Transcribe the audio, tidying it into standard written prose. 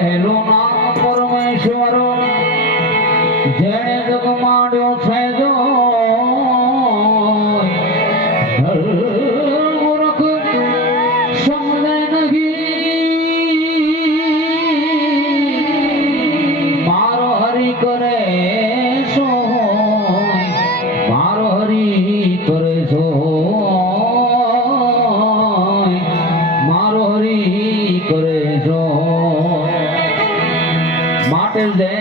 પહેલો નામ પરમેશ્વર જેણે જગ માંડ્યો છે જો મૂર્ખ સમજે નહીં મારો હરી કરે છો મારો હરી કરે છો મારો હરી કરે છો માટે